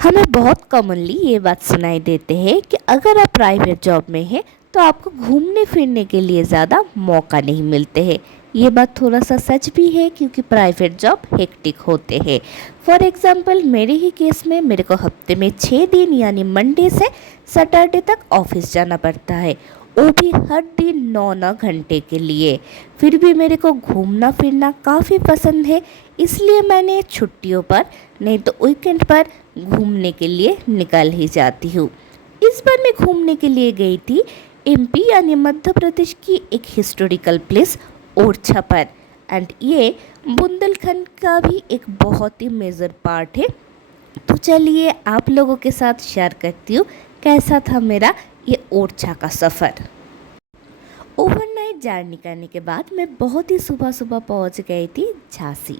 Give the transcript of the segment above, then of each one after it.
हमें बहुत कॉमनली ये बात सुनाई देते हैं कि अगर आप प्राइवेट जॉब में हैं तो आपको घूमने फिरने के लिए ज़्यादा मौका नहीं मिलते हैं। ये बात थोड़ा सा सच भी है क्योंकि प्राइवेट जॉब हेक्टिक होते हैं। फॉर एग्जांपल मेरे ही केस में मेरे को हफ्ते में 6 दिन यानी मंडे से सैटरडे तक ऑफिस जाना पड़ता है, वो भी हर दिन 9-9 घंटे के लिए। फिर भी मेरे को घूमना फिरना काफ़ी पसंद है, इसलिए मैंने छुट्टियों पर नहीं तो वीकेंड पर घूमने के लिए निकल ही जाती हूँ। इस बार मैं घूमने के लिए गई थी एमपी यानी मध्य प्रदेश की एक हिस्टोरिकल प्लेस ओरछा पर। एंड ये बुंदेलखंड का भी एक बहुत ही मेजर पार्ट है। तो चलिए आप लोगों के साथ शेयर करती हूँ कैसा था मेरा ये ओरछा का सफ़र। ओवरनाइट जर्नी करने के बाद मैं बहुत ही सुबह सुबह पहुँच गई थी झांसी।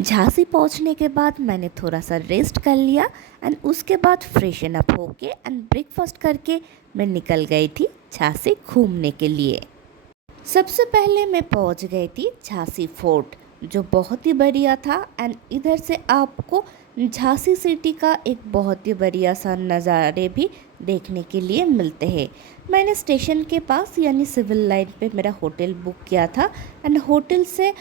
झांसी पहुंचने के बाद मैंने थोड़ा सा रेस्ट कर लिया एंड उसके बाद फ्रेशन अप होके एंड ब्रेकफास्ट करके मैं निकल गई थी झांसी घूमने के लिए। सबसे पहले मैं पहुंच गई थी झांसी फोर्ट, जो बहुत ही बढ़िया था। एंड इधर से आपको झांसी सिटी का एक बहुत ही बढ़िया सा नज़ारे भी देखने के लिए मिलते हैं। मैंने स्टेशन के पास यानी सिविल लाइन पे मेरा होटल बुक किया था एंड होटल से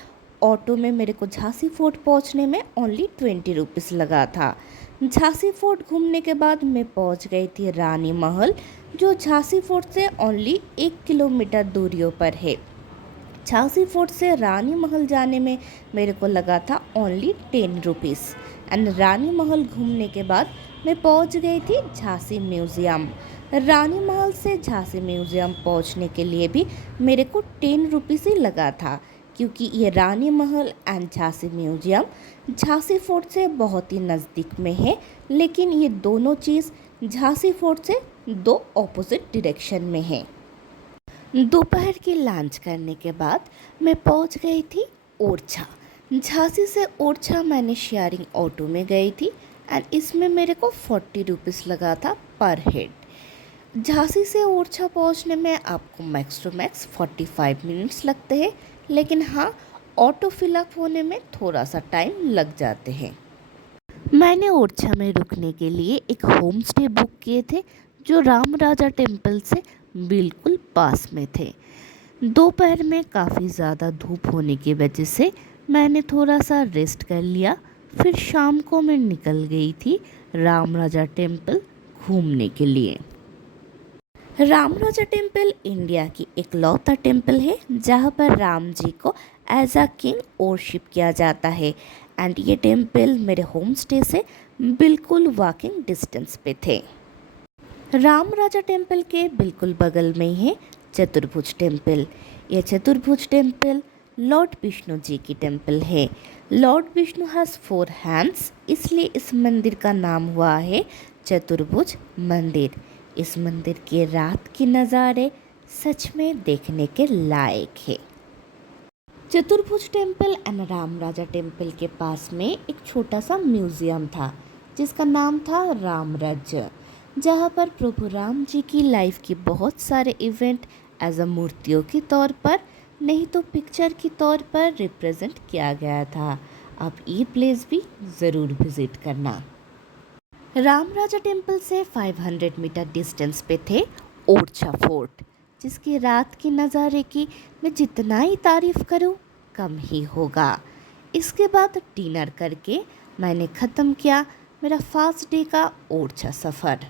ऑटो में मेरे को झांसी फोर्ट पहुंचने में ओनली 20 रुपीज़ लगा था। झांसी फोर्ट घूमने के बाद मैं पहुंच गई थी रानी महल, जो झांसी फोर्ट से ओनली 1 किलोमीटर दूरियों पर है। झांसी फोर्ट से रानी महल जाने में मेरे को लगा था ओनली 10 रुपीज़। एंड रानी महल घूमने के बाद मैं पहुंच गई थी झांसी म्यूज़ियम। रानी महल से झांसी म्यूज़ियम पहुंचने के लिए भी मेरे को 10 रुपीज़ ही लगा था, क्योंकि ये रानी महल and Jhansi museum Jhansi fort से बहुत ही नज़दीक में है। लेकिन ये दोनों चीज़ झांसी फोर्ट से दो ऑपोजिट डायरेक्शन में है। दोपहर की लंच करने के बाद मैं पहुंच गई थी ओरछा। झांसी से ओरछा मैंने शेयरिंग ऑटो में गई थी एंड इसमें मेरे को 40 रुपीज़ लगा था पर हेड। झांसी से ओरछा पहुंचने में आपको मैक्स टू मैक्स 45 मिनट्स लगते हैं, लेकिन हाँ ऑटो फिलअप होने में थोड़ा सा टाइम लग जाते हैं। मैंने ओरछा में रुकने के लिए एक होम स्टे बुक किए थे जो राम राजा टेम्पल से बिल्कुल पास में थे। दोपहर में काफ़ी ज़्यादा धूप होने की वजह से मैंने थोड़ा सा रेस्ट कर लिया। फिर शाम को मैं निकल गई थी राम राजा टेम्पल घूमने के लिए। राम राजा टेम्पल इंडिया की इकलौता टेम्पल है जहाँ पर राम जी को एज अ किंग वर्शिप किया जाता है। एंड ये टेम्पल मेरे होम स्टे से बिल्कुल वॉकिंग डिस्टेंस पे थे। राम राजा टेम्पल के बिल्कुल बगल में ही है चतुर्भुज टेम्पल। यह चतुर्भुज टेम्पल लॉर्ड विष्णु जी की टेम्पल है। लॉर्ड विष्णु हैज़ 4 हैंड्स, इसलिए इस मंदिर का नाम हुआ है चतुर्भुज मंदिर। इस मंदिर के रात के नज़ारे सच में देखने के लायक है। चतुर्भुज temple and Ram Raja temple के पास में एक छोटा सा म्यूज़ियम था जिसका नाम था राम राज्य, जहाँ पर प्रभु राम जी की लाइफ की बहुत सारे इवेंट एज अ मूर्तियों के तौर पर नहीं तो पिक्चर के तौर पर रिप्रेजेंट किया गया था। आप ये प्लेस भी ज़रूर विज़िट करना। राम राजा टेम्पल से 500 मीटर डिस्टेंस पे थे ओरछा फोर्ट, जिसकी रात के नज़ारे की मैं जितना ही तारीफ़ करूं कम ही होगा। इसके बाद डिनर करके मैंने ख़त्म किया मेरा फर्स्ट डे का ओरछा सफ़र।